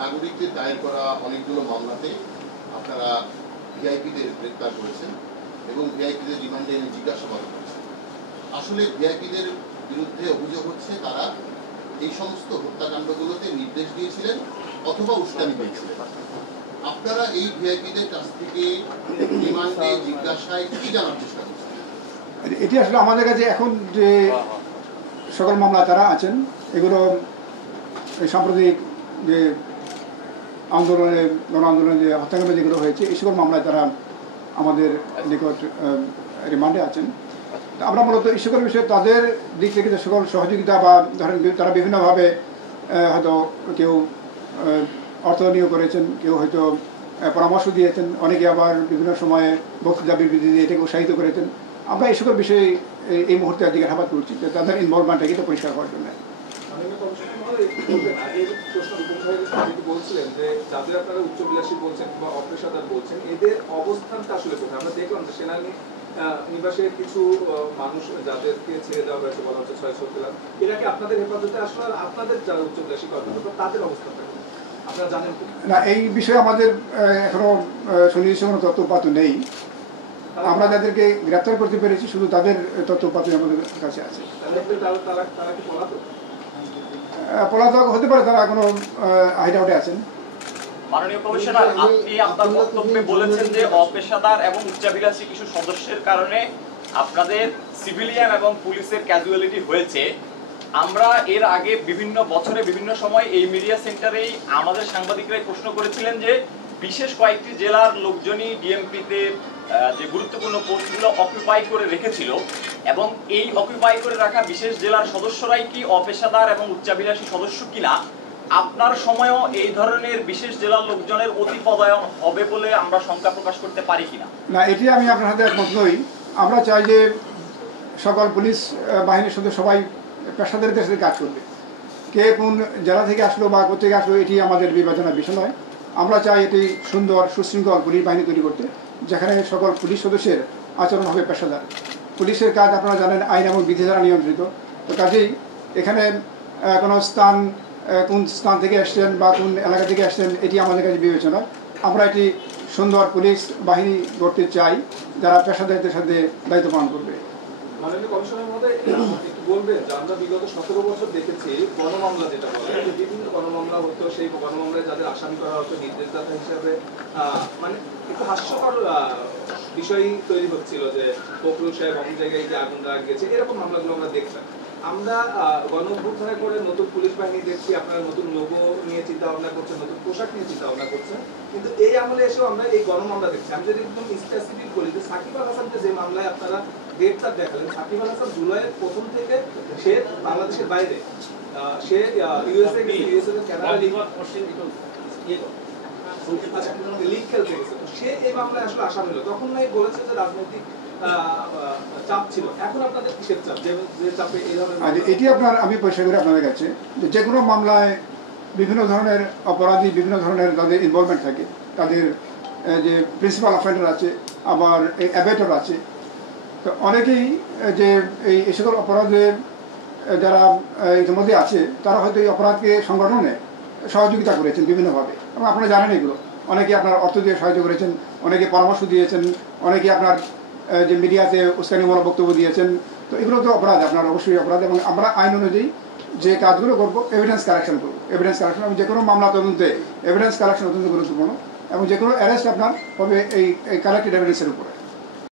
নাগরিকদের দায়ের করা অনেকগুলো মামলাতে আপনারা ভিআইপিদের গ্রেপ্তার করেছেন এবং ভিআইপিদের রিমান্ডে এনে জিজ্ঞাসাবাদ করেছেন। আসলে ভিআইপিদের বিরুদ্ধে অভিযোগ হচ্ছে তারা এই সমস্ত হত্যাকাণ্ডগুলোতে নির্দেশ দিয়েছিলেন অথবা উস্কানি পেয়েছিলেন। আপনারা এই ভিআইপিদের কাছ থেকে রিমান্ডে জিজ্ঞাসায় কি জানার চেষ্টা করছেন? এটি আসলে আমাদের কাছে এখন যে সকল মামলা তারা আছেন, এগুলো সাম্প্রতিক যে আন্দোলনে গণ আন্দোলনে যে হত্যাকাণ্ড যেগুলো হয়েছে এই সকল মামলায় তারা আমাদের নিকট রিমান্ডে আছেন। আমরা মূলত এই সকল বিষয়ে তাদের দিক থেকে যে সকল সহযোগিতা বা ধরেন তারা বিভিন্নভাবে হয়তো কেউ অর্থ নিয়োগ করেছেন, কেউ হয়তো পরামর্শ দিয়েছেন, অনেকে আবার বিভিন্ন সময়ে বক্তৃতা বিবৃতি দিয়ে এটাকে উৎসাহিত করেছেন। আমরা এই সকল বিষয়ে এই মুহূর্তে জিজ্ঞাসাবাদ করছি যে তাদের ইনভলভমেন্টটাকে এটা পরিষ্কার করার জন্য। বলছিলেন যে যাদের আপনারা উচ্চবিলাসী বলছেন বা অপেশাদার বলছেন, এদের অবস্থানটা আসলে কোথায়? আমরা দেখলাম যে সেনানি নিবাসের কিছু মানুষ যাদেরকে ছেড়ে দেওয়া হয়েছে, বলা হচ্ছে 670 লাখ, এরা কি আপনাদের হেফাজতে আসলে? আপনাদের যারা উচ্চবিলাসী কর্মকর্তা তাদের অবস্থানটা আপনারা জানেন না? এই বিষয়ে আমাদের এখনো সুনির্দিষ্ট কোনো তথ্যপাত নেই। আমরা যাদেরকে গ্রেপ্তার করতে পেরেছি শুধু তাদের তথ্যপাত আমাদের কাছে আছে। তারা কি পলাতক? পলাতক হতে পারে, তারা এখনো হাইডআউটে আছেন। মাননীয় কমিশনার, আপনি আপনার বক্তব্যে বলেছেন যে অপেশাদার এবং উচ্চাভিলাষী কিছু সদস্যের কারণে আপনাদের সিভিলিয়ান এবং পুলিশের ক্যাজুয়ালিটি হয়েছে। আমরা এর আগে বিভিন্ন বছরে বিভিন্ন সময় এই মিডিয়া সেন্টারেই আমাদের সাংবাদিকরাই প্রশ্ন করেছিলেন যে বিশেষ কয়েকটি জেলার লোকজনই ডিএমপিতে যে গুরুত্বপূর্ণ পোস্টগুলো অকুপাই করে রেখেছিল এবং এই অকুপাই করে রাখা বিশেষ জেলার সদস্যরাই কি অপেশাদার এবং উচ্চাভিলাষী সদস্য কিনা। আপনার সময়ও এই ধরনের বিশেষ জেলার লোকজনের অতি পদায়ন হবে বলে আমরা শঙ্কা প্রকাশ করতে পারি কিনা? না, এটি আমি আপনার সাথে একমত নই। আমরা চাই যে সকল পুলিশ বাহিনীর সাথে সবাই পেশাদারিদের সাথে কাজ করবে। কে কোন জেলা থেকে আসলো বা কোথেকে আসলো এটি আমাদের বিবেচনার বিষয় নয়। আমরা চাই এটি সুন্দর সুশৃঙ্খল পুলিশ বাহিনী তৈরি করতে, যেখানে সকল পুলিশ সদস্যের আচরণ হবে পেশাদার। পুলিশের কাজ আপনারা জানেন আইন এবং বিধি দ্বারা নিয়ন্ত্রিত। তো কাজেই এখানে কোনো স্থান, কোন স্থান থেকে আসছেন বা কোন এলাকা থেকে আসছেন এটি আমাদের কাছে বিবেচনা। আমরা একটি সুন্দর পুলিশ বাহিনী গড়তে চাই যারা পেশাদারিত্বের সাথে দায়িত্ব পালন করবে। মাননীয় কমিশনের মধ্যে একটু বলবেন যে আমরা বিগত 17 বছর দেখেছি গণমামলা যেটা বলে যে বিভিন্ন গণমামলা হতো, সেই গণমামলায় যাদের আসামি করা হতো নির্দেশদাতা হিসাবে মানে একটু হাস্যকর বিষয় তৈরি হচ্ছিল যে ফখরুল সাহেব অন্য জায়গায় যে আগুন লাগিয়েছে, এরকম মামলাগুলো আমরা দেখতাম। আমরা গণ অভ্যুত্থানের করে নতুন পুলিশ বাহিনী দেখছি, আপনারা নতুন লোগো নিয়ে চিন্তা ভাবনা করছেন, নতুন পোশাক নিয়ে চিন্তা ভাবনা করছেন, কিন্তু এই আমলে এসেও আমরা এই গণমামলা দেখছি। আমি যদি একদম স্পেসিফিক বলি যে সাকিব আল হাসানকে যে মামলায় আপনারা গ্রেপ্তার দেখালেন, সাকিব আল হাসান জুলাইয়ের প্রথম থেকে সে বাংলাদেশের বাইরে, সে ইউএসএ কানাডা লিগ খেলতে গেছে, সে এই মামলায় আসলে আসামি হলো। তখন নাই বলেছে যে রাজনৈতিক চাপ ছিল, এখন আপনাদের কিসের চাপ যে চাপে এই ধরনের? এটি আপনার আমি পরিষ্কার করে আপনাদের কাছে যে কোনো মামলায় বিভিন্ন ধরনের অপরাধী, বিভিন্ন ধরনের তাদের ইনভলভমেন্ট থাকে। তাদের যে প্রিন্সিপাল অফেন্ডার আছে, আবার অ্যাবেটর আছে। তো অনেকেই যে এই সকল অপরাধে যারা ইতিমধ্যে আছে তারা হয়তো এই অপরাধকে সংগঠনে সহযোগিতা করেছেন বিভিন্নভাবে, এবং আপনারা জানেন এগুলো। অনেকে আপনার অর্থ দিয়ে সাহায্য করেছেন, অনেকে পরামর্শ দিয়েছেন, অনেকে আপনার যে মিডিয়াতে উস্কানিমূলক বক্তব্য দিয়েছেন। তো এগুলো তো অপরাধ, আপনার অবশ্যই অপরাধ। এবং আমরা আইন অনুযায়ী যে কাজগুলো করবো এভিডেন্স কালেকশন করবো। এভিডেন্স কালেকশন এবং যে কোনো মামলা তদন্তে এভিডেন্স কালেকশন অত্যন্ত গুরুত্বপূর্ণ, এবং যে কোনো অ্যারেস্ট আপনার হবে এই কালেক্টেড এভিডেন্সের উপরে।